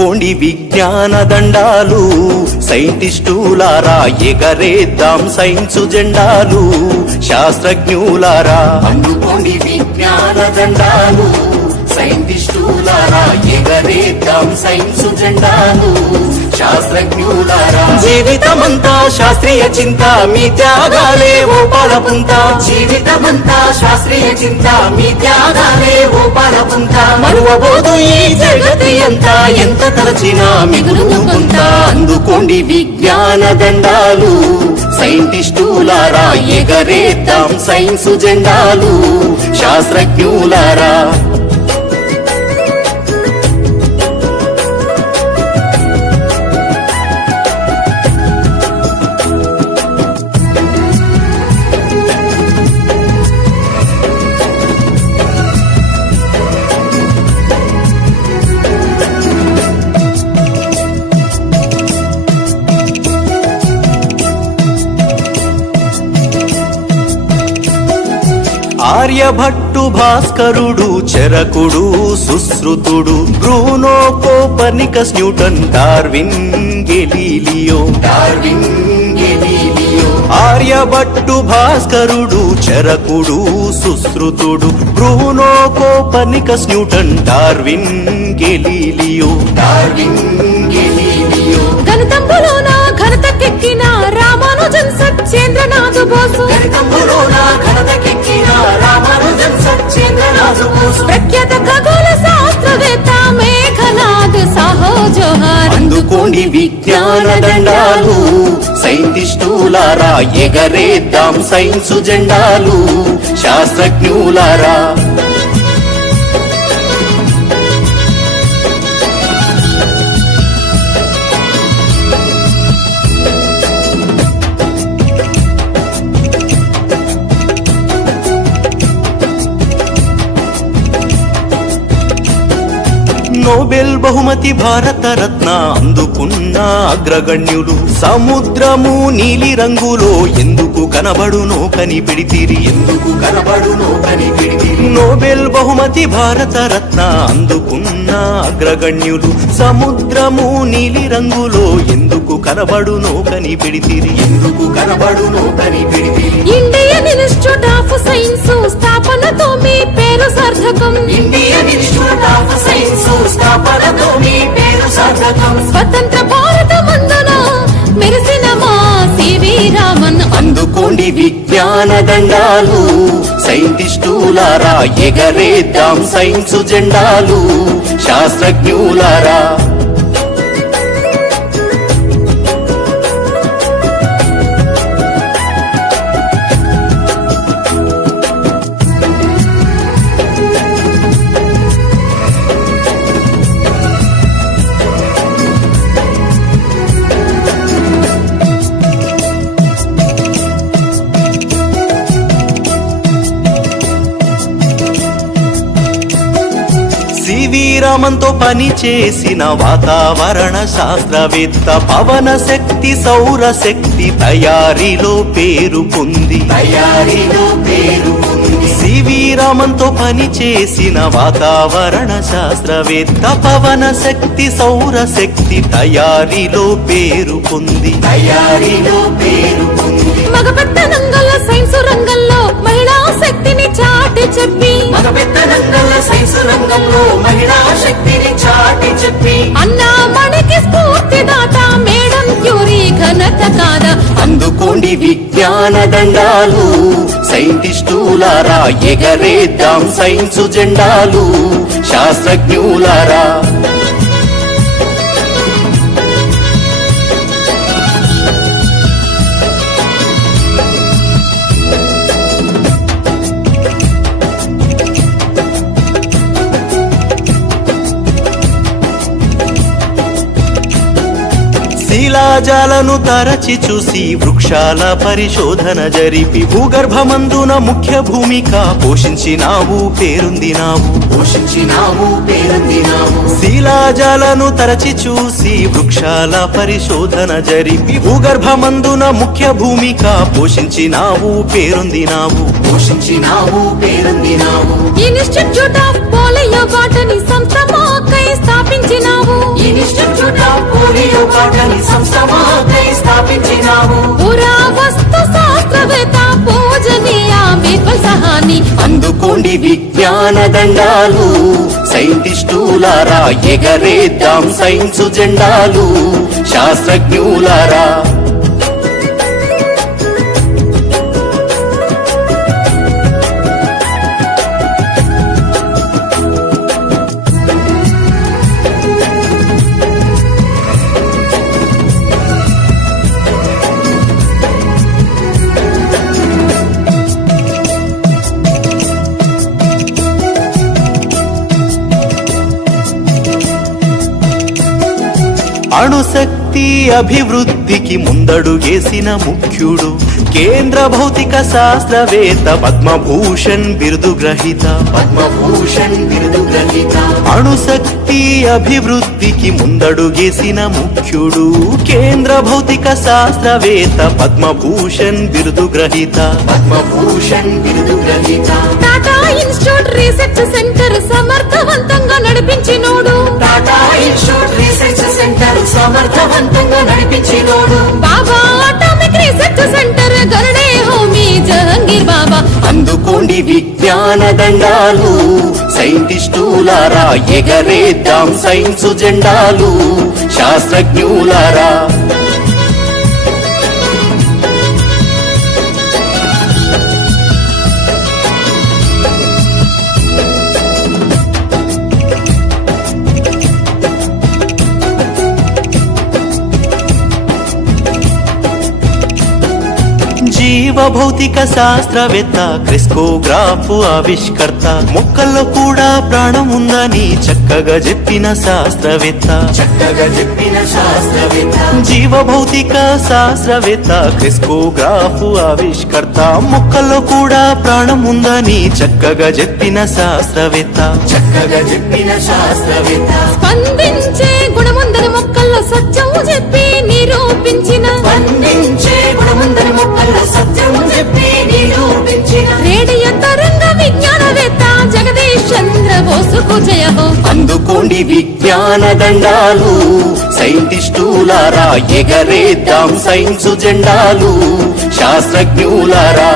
అందుకోండి విజ్ఞాన దండాలు, సైంటిస్టులారా ఎగరేద్దాం సైన్సు జెండాలు, శాస్త్రజ్ఞులారా అందుకోండి విజ్ఞాన దండాలు, సైంటిస్టులారా ఎగరేద్దాం సైన్సు జెండాలు, శాస్త్రజ్ఞులారా. జీవితమంతా శాస్త్రీయ చింత, మీ త్యాగాలే ఓ పాలపుంత, జీవితమంతా శాస్త్రీయ చింత, మీ త్యాగాలే ఓ పాలపుంత. మరువబోదు ఈ జగతి అంతా, ఎంత తలచినా మిగులును కొంత. అందుకోండి విజ్ఞాన దండాలు, సైంటిస్టులారా ఎగరేద్దాం సైన్సు జెండాలు, శాస్త్రజ్ఞులారా. ఆర్యభట్టు, భాస్కరుడు, చరకుడు, సుశ్రుతుడు, Bruno, Copernicus, Newton, Darwin, Galileo. Aryabhata, భాస్కరుడు, చరకుడు, సుశ్రుతుడు, Bruno, Copernicus, Newton, Darwin, Galileo. గణితంబులోన ఘనతకెక్కిన రామానుజన్, సత్యేంద్రనాథ్ బోసు. ప్రఖ్యాత ఖగోళ శాస్త్రవేత్త మేఘనాథ్ సాహో జోహార్. అందుకోండి విజ్ఞాన దండాలు, సైంటిస్టులారా ఎగరేద్దాం సైన్సు జెండాలు, శాస్త్రజ్ఞులారా. నోబెల్ బహుమతి, భారత రత్న అందుకున్న అగ్రగణ్యులు, సముద్రము నీలి రంగులో ఎందుకు కనబడునో కనిపెడితిరి, ఎందుకు కనబడునో కనిపెడితిరి. నోబెల్ బహుమతి, భారత రత్న అందుకున్న అగ్రగణ్యులు, సముద్రము నీలి రంగులో ఎందుకు కనబడునో కనిపెడితిరి, ఎందుకు కనబడునో కనిపెడితిరి. ఇండియన్ ఇన్స్టిట్యూట్ ఆఫ్ సైన్స్ స్థాపనతో మీ పేరు సార్థకం, ఇండియన్ ఇన్స్టిట్యూట్ ఆఫ్ సైన్స్ స్థాపనతో మీ పేరు సార్థకం. స్వతంత్ర భారత మందున మెరిసిన మా సివి రామన్. అందుకోండి విజ్ఞాన దండాలు, సైంటిస్టులారా ఎగరేద్దాం సైన్సు జెండాలు, శాస్త్రజ్ఞులారా. సివి రామన్తో పని చేసిన వాతావరణ శాస్త్రవేత్త, పవన శక్తి, సౌర శక్తి తయారీలో పేరు పొంది, సివి రామన్తో పని చేసిన వాతావరణ శాస్త్రవేత్త, పవన శక్తి, సౌర శక్తి తయారీలో పేరు పొంది, మగపెత్తనంగల సైన్స్ రంగంలో మహిళా శక్తిని చాటి చెప్పి, అన్నామణికి స్ఫూర్తిదాత మేడం క్యూరీ ఘనత కాదా. అందుకోండి విజ్ఞాన దండాలు, సైంటిస్టులారా ఎగరేద్దాం సైన్సు జెండాలు, శాస్త్రజ్ఞులారా. శిలాజాలను తరచి చూసి వృక్షాల పరిశోధన జరిపి, భూగర్భమందున ముఖ్య భూమిక పోషించినావు పేరొందినావు, శిలాజాలను తరచి చూసి వృక్షాల పరిశోధన జరిపి, భూగర్భమందున ముఖ్య భూమిక పోషించినావు పేరొందినావు, ఇన్స్టిట్యూట్ ఆఫ్ పోలియో బాటనీ సంస్థ మాకై స్థాపించినావు, ఇన్స్టిట్యూట్ ఆఫ్ పోలియో బాటనీ సంస్థ మాకై స్థాపించినాము. పురావస్తు శాస్త్రవేత్త పూజనీయ బీర్బల్ సహాని. అందుకోండి విజ్ఞాన దండాలు సైంటిస్టులారా, ఎగరేద్దాం సైన్సు జెండాలు శాస్త్రజ్ఞులారా. అణుశక్తి అభివృద్ధికి ముందడుగేసిన ముఖ్యుడు కేంద్ర భౌతిక శాస్త్రవేత్త పద్మభూషణ్ బిరుదు గ్రహీత. పద్మభూషణ్ బిరుదు గ్రహీత. అణుశక్తి అభివృద్ధికి ముందడుగేసిన ముఖ్యుడు కేంద్ర భౌతిక శాస్త్రవేత్త పద్మభూషణ్ బిరుదు గ్రహీత. పద్మభూషణ్ బిరుదు గ్రహీత. టాటా ఇన్స్టిట్యూట్ రీసెర్చ్ సెంటర్ సమర్థవంతంగా నడిపించినోడు. టాటా ఇన్స్టిట్యూట్ రీసెర్చ్ సెంటర్ సమర్థవంతంగా నడిపించినోడు. బాబా అటామిక్ రీసెర్చ్ సెంటర్ గరుడే హోమీ జహంగీర్ బాబా. అందుకోండి విజ్ఞాన దండాలు సైంటిస్టులారా, ఎగరేద్దాం సైన్సు జెండాలు శాస్త్రజ్ఞులారా. జీవ భౌతిక శాస్త్రవేత్త క్రిస్కోగ్రాఫ్ ఆవిష్కర్త. మొక్కల్లో కూడా ప్రాణం ఉందని చక్కగా చెప్పిన శాస్త్రవేత్త. చక్కగా చెప్పిన శాస్త్రవేత్త. జీవ భౌతిక శాస్త్రవేత్త క్రిస్కోగ్రాఫ్ ఆవిష్కర్త. మొక్కల్లో కూడా ప్రాణం ఉందని చక్కగా చెప్పిన శాస్త్రవేత్త. చక్కగా చెప్పిన శాస్త్రవేత్త. స్పందించే గుణముందని మొక్కల్లో సత్యం చెప్పి నిరూపించిన. స్పందించే గుణముందని మొక్కల్లో సత్యం చెప్పి నిరూపించిన. రేడియో తరంగ విజ్ఞానవేత్త జగదీష్ చంద్ర బోసుకు జయ హో. అందుకోండి విజ్ఞాన దండాలు సైంటిస్టులారా, ఎగరేద్దాం సైన్సు జెండాలు శాస్త్రజ్ఞులారా.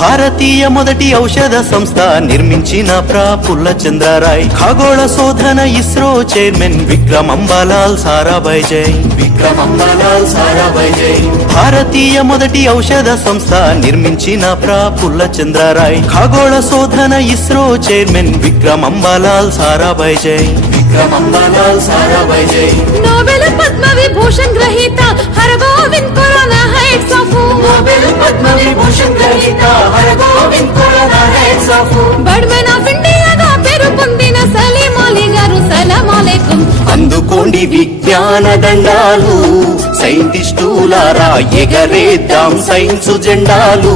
భారతీయ మొదటి ఔషధ సంస్థ నిర్మించిన ప్రఫుల్ల చంద్రరాయ్. ఖగోళ శోధన ఇస్రో చైర్మన్ విక్రమ్ అంబాలాల్ సారాభాయ్ జై. విక్రమ్ అంబాలాల్ సారాభాయ్ జై. భారతీయ మొదటి ఔషధ సంస్థ నిర్మించిన ప్రఫుల్ల చంద్రరాయ్. ఖగోళ శోధన ఇస్రో చైర్మన్ విక్రమ్ అంబాలాల్ సారాభాయ్ జై. విక్రమ్ అంబాలాల్ సారాభాయ్ జై. నోబెల్ పద్మ విభూషణ్ గ్రహీత Hargovind Khurana heads of. Nobel Padma Vibhushan గ్రహీత Hargovind Khurana heads of. బర్డ్మెన్ of ఇండియాగా పేరు పొందిన సలీం అలీ గారు సలాం అలైకుం. అందుకోండి విజ్ఞాన దండాలు సైంటిస్టులారా, ఎగరేద్దాం సైన్సు జెండాలు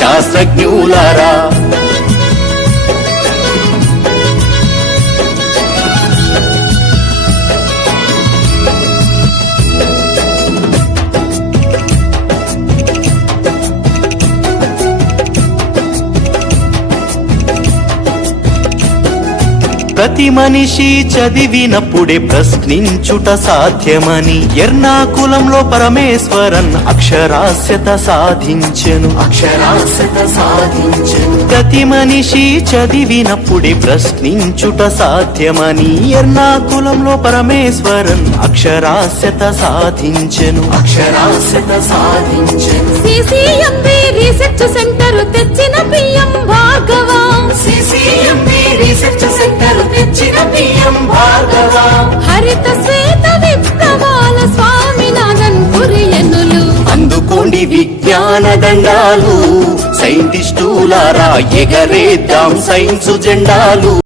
శాస్త్రజ్ఞులారా. ప్రతి మనిషి చదివినప్పుడే ప్రశ్నించుట సాధ్యమని ఎర్నాకులంలో పరమేశ్వరన్ అక్షరాస్యత సాధించెను. అక్షరాస్యత సాధించెను. ప్రతి మనిషి చదివినప్పుడే ప్రశ్నించుట సాధ్యమని ఎర్నాకులంలో పరమేశ్వరన్ అక్షరాస్యత సాధించెను. అక్షరాస్యత సాధించెను. సిసిఎంబి రీసెర్చ్ సెంటర్ తెచ్చిన PM Bhargava. CCMB research centre తెచ్చిన పిఎం భార్గవ. హరిత శ్వేత విప్లవాల స్వామినాథన్ కురియనులు. అందుకోండి విజ్ఞాన దండాలు సైంటిస్టులారా, ఎగరేద్దాం సైన్సు జెండాలు